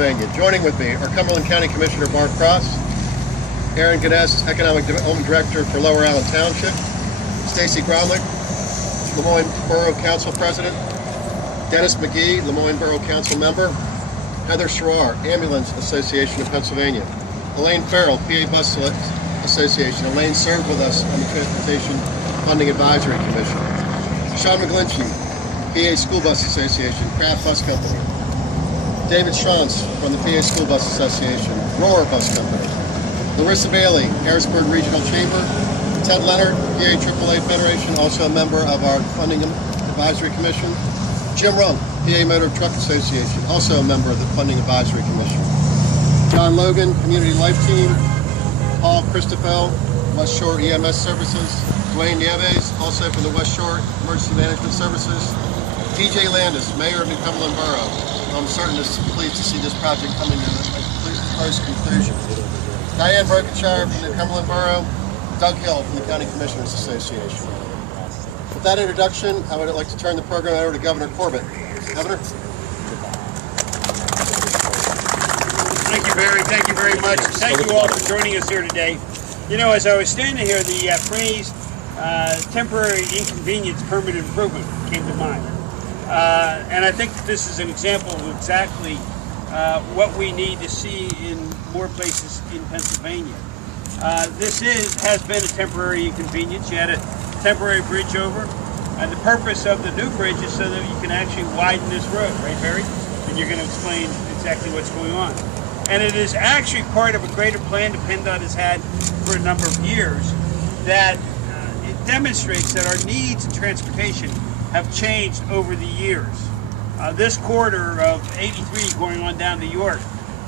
Pennsylvania. Joining with me are Cumberland County Commissioner Barb Cross, Aaron Gaddis, Economic Development Director for Lower Allen Township, Stacy Gromlich, Lemoyne Borough Council President, Dennis McGee, Lemoyne Borough Council Member, Heather Schroer, Ambulance Association of Pennsylvania, Elaine Farrell, PA Bus Association. Elaine served with us on the Transportation Funding Advisory Commission. Sean McGlinchey, PA School Bus Association, Kraft Bus Company. David Schantz from the PA School Bus Association, Roar Bus Company. Larissa Bailey, Harrisburg Regional Chamber. Ted Leonard, PA AAA Federation, also a member of our Funding Advisory Commission. Jim Runk, PA Motor Truck Association, also a member of the Funding Advisory Commission. John Logan, Community Life Team. Paul Christoffel, West Shore EMS Services. Dwayne Nieves, also from the West Shore Emergency Management Services. TJ Landis, Mayor of New Cumberland Borough. I'm certain pleased to see this project coming to a close conclusion. Diane Brokenshire from New Cumberland Borough. Doug Hill from the County Commissioners Association. With that introduction, I would like to turn the program over to Governor Corbett. Governor? Thank you, Barry. Thank you very much. Thank you all for joining us here today. You know, as I was standing here, the phrase temporary inconvenience, permanent improvement came to mind. And I think this is an example of exactly what we need to see in more places in Pennsylvania. This has been a temporary inconvenience. You had a temporary bridge over, and the purpose of the new bridge is so that you can actually widen this road, right, Barry? And you're going to explain exactly what's going on. And it is actually part of a greater plan that PennDOT has had for a number of years that it demonstrates that our needs in transportation have changed over the years. This corridor of 83 going on down to York,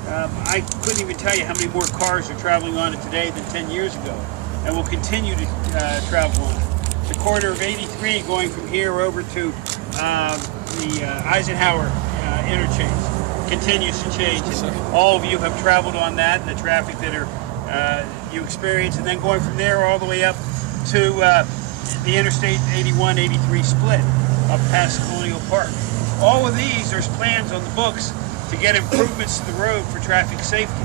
I couldn't even tell you how many more cars are traveling on it today than 10 years ago, and will continue to travel on it. The corridor of 83 going from here over to the Eisenhower interchange continues to change. And all of you have traveled on that and the traffic that you experience, and then going from there all the way up to the Interstate 81-83 split up past Colonial Park. All of these, there's plans on the books to get improvements to the road for traffic safety.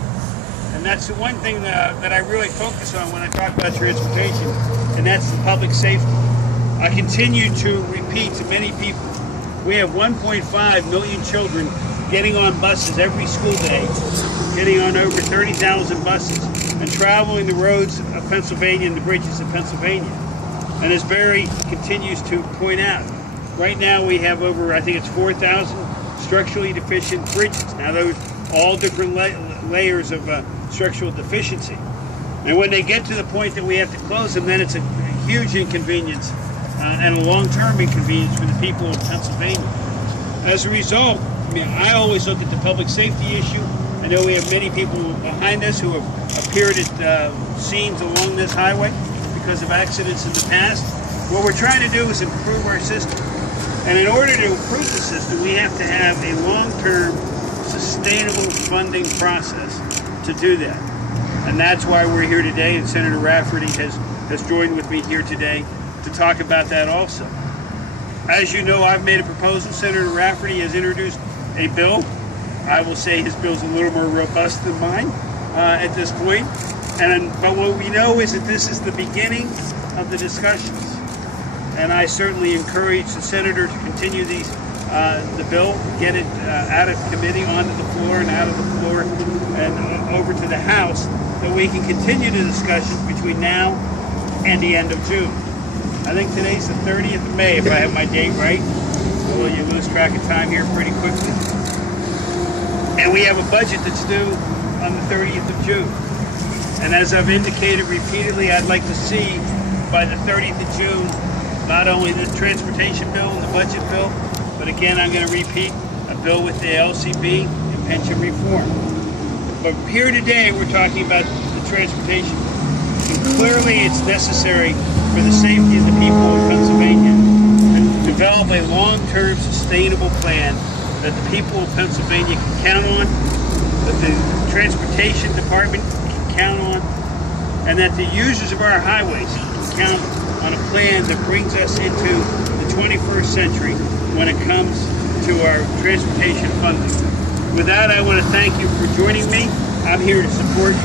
And that's the one thing that I really focus on when I talk about transportation, and that's the public safety. I continue to repeat to many people, we have 1.5 million children getting on buses every school day, getting on over 30,000 buses, and traveling the roads of Pennsylvania and the bridges of Pennsylvania. And as Barry continues to point out, right now we have over, I think it's 4,000 structurally deficient bridges. Now those all different layers of structural deficiency. And when they get to the point that we have to close them, then it's a huge inconvenience and a long-term inconvenience for the people of Pennsylvania. As a result, I always look at the public safety issue. I know we have many people behind us who have appeared at scenes along this highway because of accidents in the past. What we're trying to do is improve our system. And in order to improve the system, we have to have a long-term, sustainable funding process to do that. And that's why we're here today, and Senator Rafferty has joined with me here today to talk about that also. As you know, I've made a proposal. Senator Rafferty has introduced a bill. I will say his bill's a little more robust than mine at this point. But what we know is that this is the beginning of the discussions. And I certainly encourage the senator to continue the bill, get it out of committee, onto the floor, and out of the floor, and over to the House, so we can continue the discussions between now and the end of June. I think today's the 30th of May, if I have my date right. Well, you lose track of time here pretty quickly. And we have a budget that's due on the 30th of June. And as I've indicated repeatedly, I'd like to see by the 30th of June not only the transportation bill and the budget bill, but again, I'm going to repeat, a bill with the LCB and pension reform. But here today, we're talking about the transportation. And clearly, it's necessary for the safety of the people of Pennsylvania to develop a long-term sustainable plan that the people of Pennsylvania can count on, that the transportation department can count on, and that the users of our highways can count on a plan that brings us into the 21st century when it comes to our transportation funding. With that, I want to thank you for joining me. I'm here to support